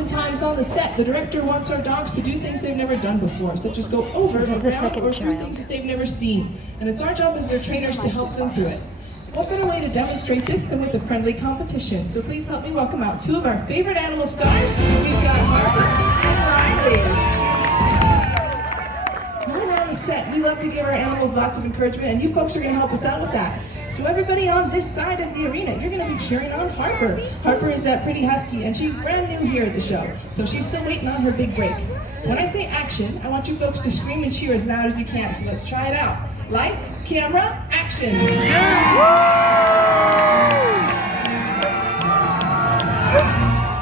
Oftentimes on the set, the director wants our dogs to do things they've never done before, such as go over This is and the around second or through child. things that they've never seen. And it's our job as their trainers to help them through it. What better way to demonstrate this than with a friendly competition? So please help me welcome out two of our favorite animal stars. We've got Harper and Riley. When we're on the set, we love to give our animals lots of encouragement, and you folks are going to help us out with that. So everybody on this side of the arena, you're going to be cheering on Harper. Harper is that pretty husky, and she's brand new here at the show, so she's still waiting on her big break. When I say action, I want you folks to scream and cheer as loud as you can, so let's try it out. Lights, camera, action!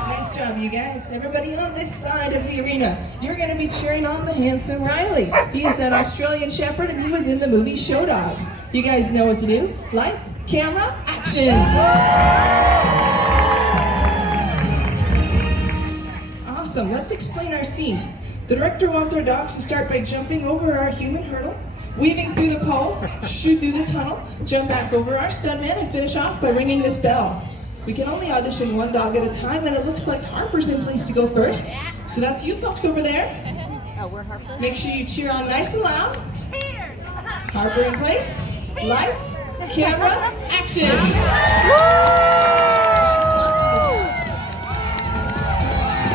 Nice job, you guys. Everybody on this side of the arena, you're going to be cheering on the handsome Riley. He is that Australian Shepherd, and he was in the movie Show Dogs. You guys know what to do. Lights, camera, action! Awesome, let's explain our scene. The director wants our dogs to start by jumping over our human hurdle, weaving through the poles, shoot through the tunnel, jump back over our stuntman, and finish off by ringing this bell. We can only audition one dog at a time, and it looks like Harper's in place to go first. So that's you folks over there. Oh, we're Harper? Make sure you cheer on nice and loud. Harper in place. Lights, camera, action! And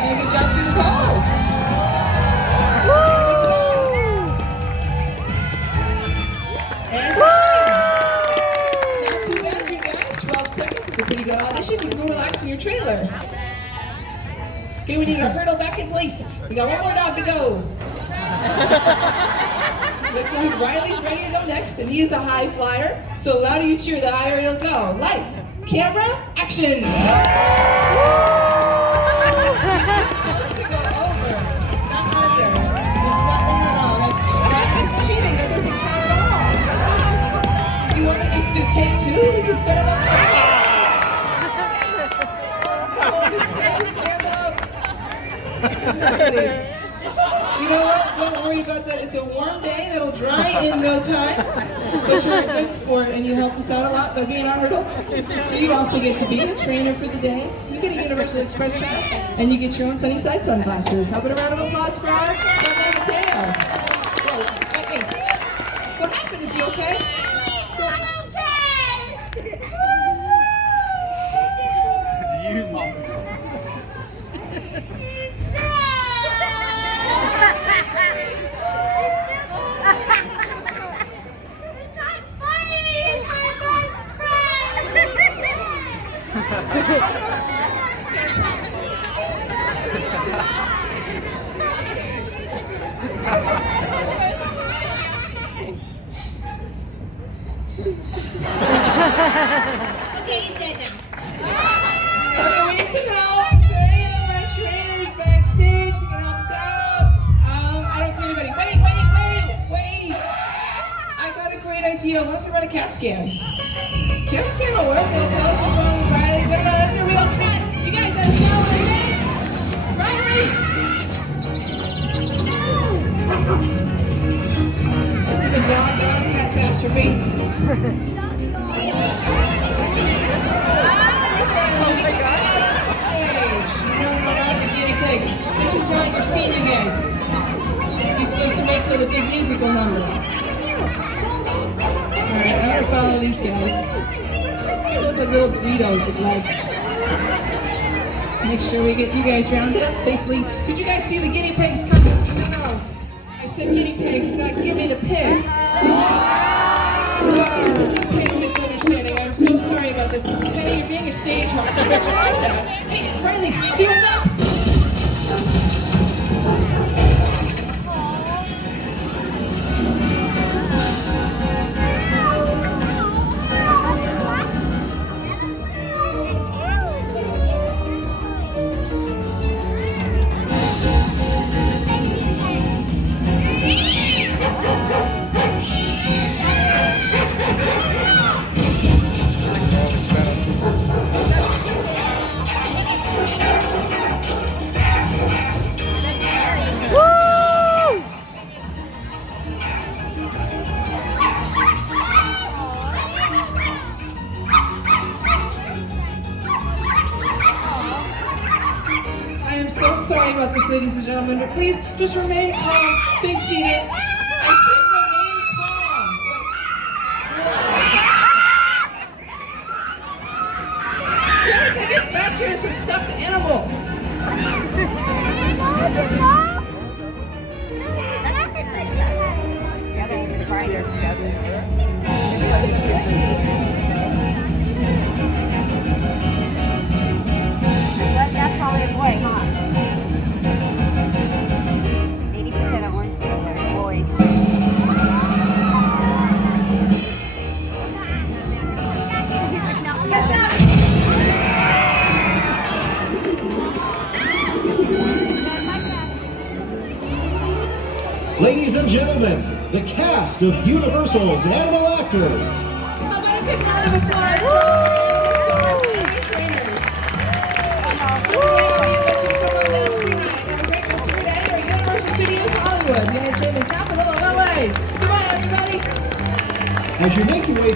a good job through the poles. And time! Not too bad, you guys. 12 seconds is a pretty good audition. You can go relax in your trailer. Okay, we need our hurdle back in place. We got one more dog to go. Looks like Riley's ready to go next, and he is a high flyer. So the louder you cheer, the higher he'll go. Lights, camera, action! Supposed to go over, not under. This is not no. That's cheating. That doesn't count at all. So if you want to just do take two, we can set him up. Stand up. You know what? Don't worry about that. It's a warm day that'll dry in no time. But you're a good sport, and you helped us out a lot by being our hurdle. So you also get to be a trainer for the day. You get a Universal Express pass, and you get your own Sunnyside sunglasses. How about a round of applause for our Sunday Mateo? Whoa, hey. What happened? Is he okay? You, Mom. Okay, he's dead now. Okay, we need some help. Is there any of my trainers backstage that can help us out? I don't see anybody. Wait. I got a great idea. What if we run a CAT scan? CAT scan will work. It'll tell us what's wrong with Riley. No, that's a real cat. You guys, that's Riley. This is a dog catastrophe. No, not the guinea pigs. This is not your scene, you guys. You're supposed to wait till the big musical number. Alright, I'm gonna follow these guys. They look like little burritos with legs. Make sure we get you guys rounded up safely. Did you guys see the guinea pigs coming? No. I said guinea pigs, not give me the pig. This is a big misunderstanding. I'm so sorry about this. Penny, you're being a stage hog. Hey, Riley, you up! so sorry about this, ladies and gentlemen, but please just remain calm, stay seated. I said remain calm. Danica, get back here, it's a stuffed animal. That's probably a boy, huh? 80% of orange people are boys. Ladies and gentlemen, the cast of Universal's Animal Actors. How about a big round of applause for our animal stars and our trainers? Have a great rest of your day or Universal Studios Hollywood, the entertainment capital of LA. Goodbye, everybody. As you make your way